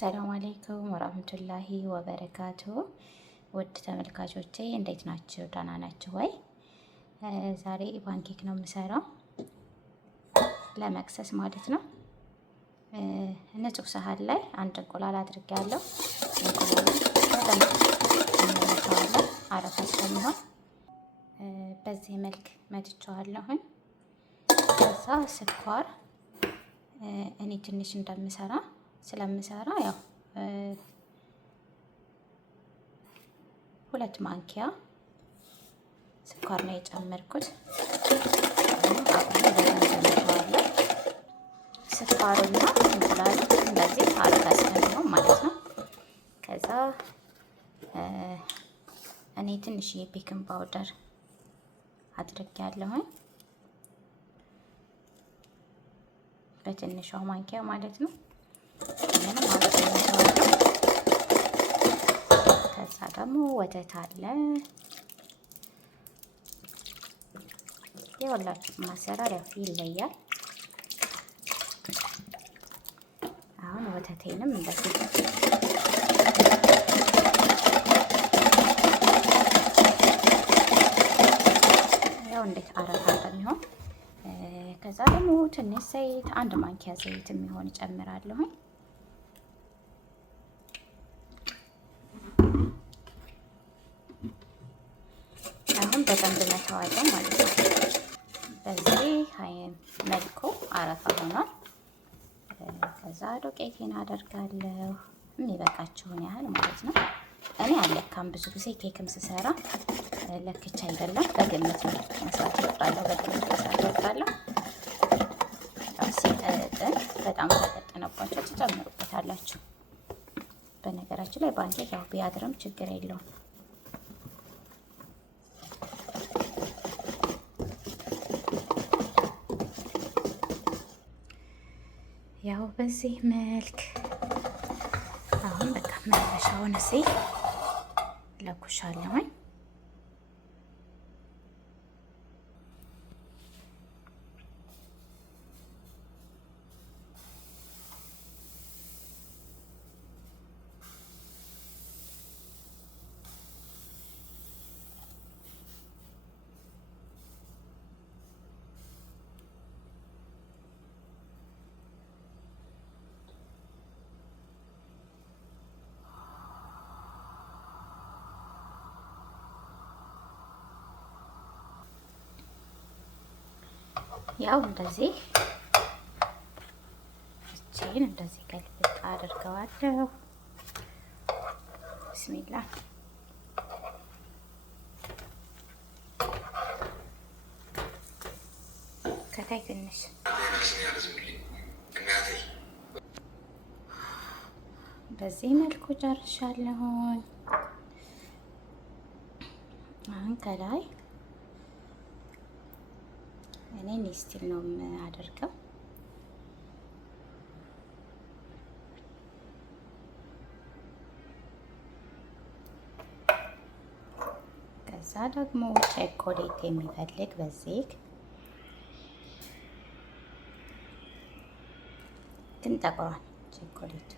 ሰላም አለይኩም ወራህመቱላሂ ወበረካቱ። ውድ ተመልካቾቼ እንዴት ናችሁ? ደህና ናችሁ ወይ? ዛሬ ፓንኬክ ነው የምሰራው ለመክሰስ ማለት ነው። ንጹህ ሰሃን ላይ አንድ እንቁላል አድርጌያለሁ። እንቁላሉ እንመታዋለን አረፋ ስለሚሆን በዚህ መልክ መትቼዋለሁኝ። ከዛ ስኳር እኔ ትንሽ ስለምሰራ ያው 2 ማንኪያ ስኳር ነው የጨመርኩት። ስኳሩና እንቁላሉ እንደዚህ አረጋ ስለሚሆን ማለት ነው። ከዛ እኔ ትንሽ የቤኪንግ ፓውደር አድርጌያለሁኝ በትንሿ ማንኪያ ማለት ነው። ከዛ ደግሞ ወተት አለ። የሁላችሁም አሰራር ያው ይለያል። አሁን ወተቴንም እንደዚህ ያው እንዴት አረፋ እንደሚሆን ከዛ ደግሞ ትንሽ ዘይት 1 ማንኪያ ዘይት የሚሆን እጨምራለሁ። አሁን በደንብ መተዋለሁ ማለት ነው። በዚህ መልኩ አረፋ ሆኗል። ከዛ ዱቄቴን አደርጋለሁ የሚበቃችሁን ያህል ማለት ነው። እኔ አለካም ብዙ ጊዜ ኬክም ስሰራ ለክቻ አይደለም በግምት ነው መስራት እወዳለሁ። ሲቀጥን በጣም ተቀጥነባቸው ትጨምሩበታላችሁ። በነገራችን ላይ ፓንኬክ ያው ቢያድርም ችግር የለውም። ያው በዚህ መልክ አሁን በቃ መለሻውን እዚህ ለኩሻለሁኝ። ያው እንደዚህ እቺን እንደዚህ ገልብጥ አድርገዋለሁ። ቢስሚላ ከታይ ትንሽ በዚህ መልኩ ጨርሻለሁ። አሁን ከላይ እኔ ኔስቲል ነው የማደርገው። ከዛ ደግሞ ቸኮሌት የሚፈልግ በዚህ ግን ጠቁሯል ቸኮሌቱ።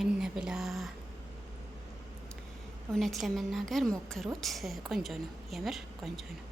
እንብላ። እውነት ለመናገር ሞክሩት። ቆንጆ ነው፣ የምር ቆንጆ ነው።